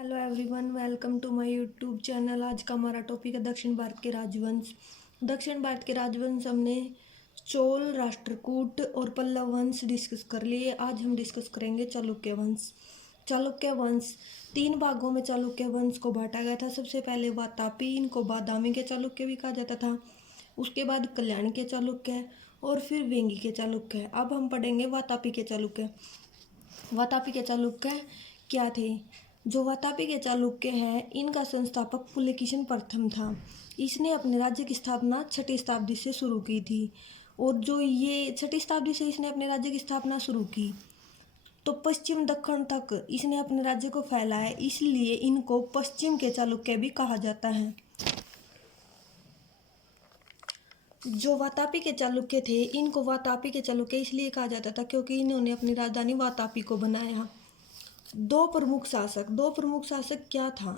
Hello everyone, welcome to my YouTube channel. आज का हमारा टॉपिक है दक्षिण भारत के राजवंश। दक्षिण भारत के राजवंश हमने चोल, राष्ट्रकूट और पल्लव वंश डिस्कस कर लिए। आज हम डिस्कस करेंगे चालुक्य वंश। चालुक्य वंश तीन भागों में चालुक्य वंश को बांटा गया था। सबसे पहले वातापी, इनको बादामी के चालुक्य भी कहा जाता था। उसके बाद कल्याणी के चालुक्य और फिर वेंगी के चालुक्य। अब हम पढ़ेंगे वातापी के चालुक्य। वातापी के चालुक्य क्या थे? जो वातापी के चालुक्य हैं, इनका संस्थापक पुलकेशिन प्रथम था। इसने अपने राज्य की स्थापना 6वीं शताब्दी से शुरू की थी। और जो ये 6वीं शताब्दी से इसने अपने राज्य की स्थापना शुरू की, तो पश्चिम दक्षिण तक इसने अपने राज्य को फैलाया। इसलिए इनको पश्चिम के चालुक्य भी कहा जाता है। जो वातापी के चालुक्य थे, इनको वातापी के चालुक्य इसलिए कहा जाता था क्योंकि इन्होंने अपनी राजधानी वातापी को बनाया। दो प्रमुख शासक क्या था?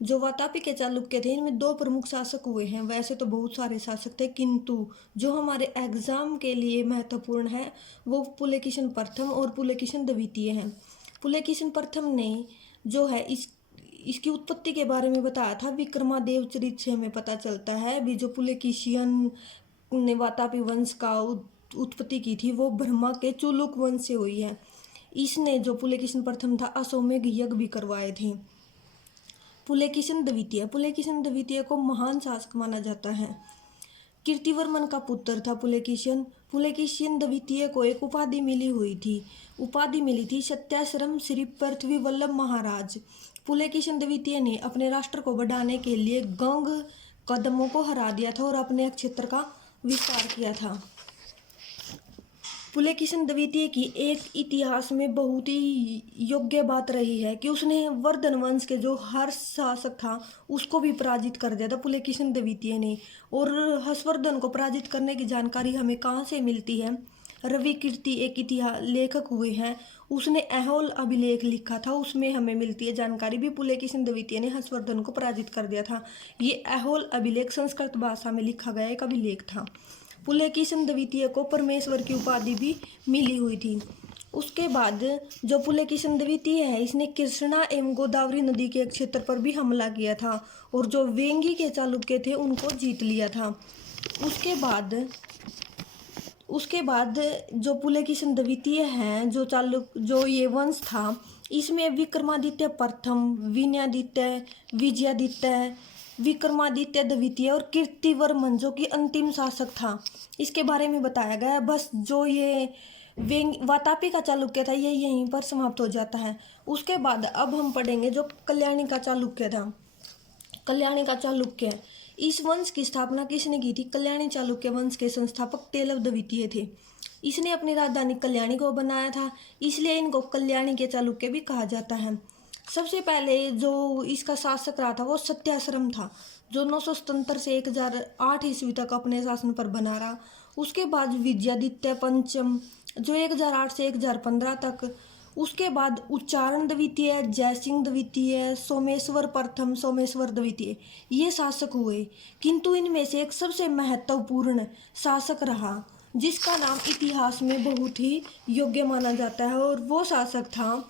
जो वातापी के चालुक्य थे, इनमें दो प्रमुख शासक हुए हैं। वैसे तो बहुत सारे शासक थे, किंतु जो हमारे एग्जाम के लिए महत्वपूर्ण है वो पुलकेशिन प्रथम और पुलकेशिन द्वितीय हैं। पुलकेशिन प्रथम ने जो है इसकी उत्पत्ति के बारे में बताया था। विक्रमादेव चरित से हमें पता चलता है भी जो पुलकेशियन ने वातापी वंश का उत्पत्ति की थी वो ब्रह्मा के चुलुक वंश से हुई है। इसने जो पुलकेशिन प्रथम था, अश्वमेध यज्ञ भी करवाए थे। पुलकेशिन द्वितीय को महान शासक माना जाता है। कीर्तिवर्मन का पुत्र था पुलकेशिन। पुलकेशिन द्वितीय को एक उपाधि मिली थी सत्याश्रम श्री पृथ्वी वल्लभ महाराज। पुलकेशिन द्वितीय ने अपने राष्ट्र को बढ़ाने के लिए गंग कदमों को हरा दिया था और अपने क्षेत्र का विस्तार किया था। पुलकेशिन द्वितीय की एक इतिहास में बहुत ही योग्य बात रही है कि उसने वर्धन वंश के जो हर्ष शासक था उसको भी पराजित कर दिया था पुलकेशिन द्वितीय ने। और हर्षवर्धन को पराजित करने की जानकारी हमें कहाँ से मिलती है? रवि कीर्ति एक इतिहास लेखक हुए हैं, उसने ऐहोल अभिलेख लिखा था, उसमें हमें मिलती है जानकारी भी पुलकेशिन द्वितीय ने हर्षवर्धन को पराजित कर दिया था। ये ऐहोल अभिलेख संस्कृत भाषा में लिखा गया एक अभिलेख था। पुलकेशिन द्वितीय को परमेश्वर की उपाधि भी मिली हुई थी। उसके बाद जो पुलकेशिन द्वितीय है, इसने कृष्णा एवं गोदावरी नदी के क्षेत्र पर भी हमला किया था और जो वेंगी के चालुक्य थे उनको जीत लिया था। उसके बाद जो पुलकेशिन द्वितीय हैं, जो ये वंश था, इसमें विक्रमादित्य प्रथम, विजयादित्य, विक्रमादित्य द्वितीय और कीर्तिवर्मन जो कि अंतिम शासक था, इसके बारे में बताया गया। बस जो ये वातापी का चालुक्य था ये यहीं पर समाप्त हो जाता है। उसके बाद अब हम पढ़ेंगे जो कल्याणी का चालुक्य था। कल्याणी का चालुक्य, इस वंश की स्थापना किसने की थी? कल्याणी चालुक्य वंश के संस्थापक तेलव द्वितीय थे। इसने अपनी राजधानी कल्याणी को बनाया था, इसलिए इनको कल्याणी के चालुक्य भी कहा जाता है। सबसे पहले जो इसका शासक रहा था वो सत्याश्रम था, जो 977 से 1008 ईस्वी तक अपने शासन पर बना रहा। उसके बाद विजयादित्य पंचम, जो 1008 से 1015 तक। उसके बाद उच्चारण द्वितीय, जयसिंह द्वितीय, सोमेश्वर प्रथम, सोमेश्वर द्वितीय, ये शासक हुए। किंतु इनमें से एक सबसे महत्वपूर्ण शासक रहा जिसका नाम इतिहास में बहुत ही योग्य माना जाता है, और वो शासक था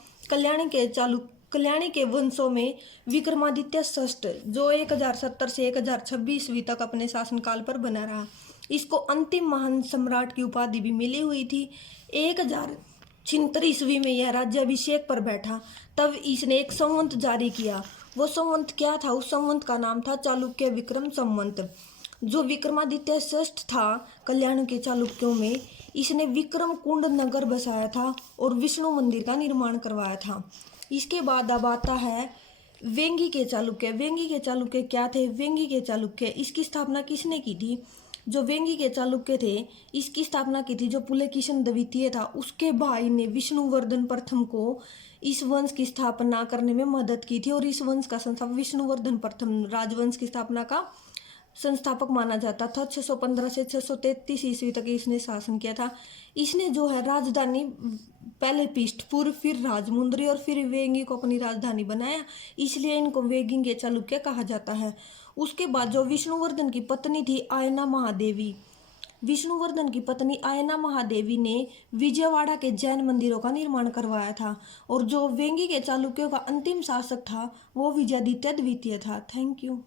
कल्याणी के वंशों में विक्रमादित्य षष्ठ, जो 1070 से 1026 ईस्वी तक अपने शासनकाल पर बना रहा। इसको अंतिम महान सम्राट की उपाधि भी मिली हुई थी। 1076 ईस्वी में यह राज्याभिषेक पर बैठा, तब इसने एक संवत जारी किया। वो संवत क्या था? उस संवत का नाम था चालुक्य विक्रम संवत। जो विक्रमादित्य षष्ठ था कल्याण के चालुक्यों में, इसने विक्रम कुंड नगर बसाया था और विष्णु मंदिर का निर्माण करवाया था। इसके बाद अब आता है वेंगी के चालुक्य। वेंगी के चालुक्य क्या थे? वेंगी के चालुक्य, इसकी स्थापना किसने की थी? जो वेंगी के चालुक्य थे, इसकी स्थापना की थी जो पुलकेशिन द्वितीय था, उसके भाई ने विष्णुवर्धन प्रथम को इस वंश की स्थापना करने में मदद की थी। और इस वंश का संस्थापक विष्णुवर्धन प्रथम राजवंश की स्थापना का संस्थापक माना जाता था। 615 से 633 ईस्वी तक इसने शासन किया था। इसने जो है राजधानी पहले पृष्ठपुर, फिर राजमुंद्री और फिर वेंगी को अपनी राजधानी बनाया, इसलिए इनको वेंगी के चालुक्य कहा जाता है। उसके बाद जो विष्णुवर्धन की पत्नी थी आयना महादेवी, विष्णुवर्धन की पत्नी आयना महादेवी ने विजयवाड़ा के जैन मंदिरों का निर्माण करवाया था। और जो वेंगी के चालुक्यों का अंतिम शासक था वो विजयादित्य द्वितीय था। Thank you.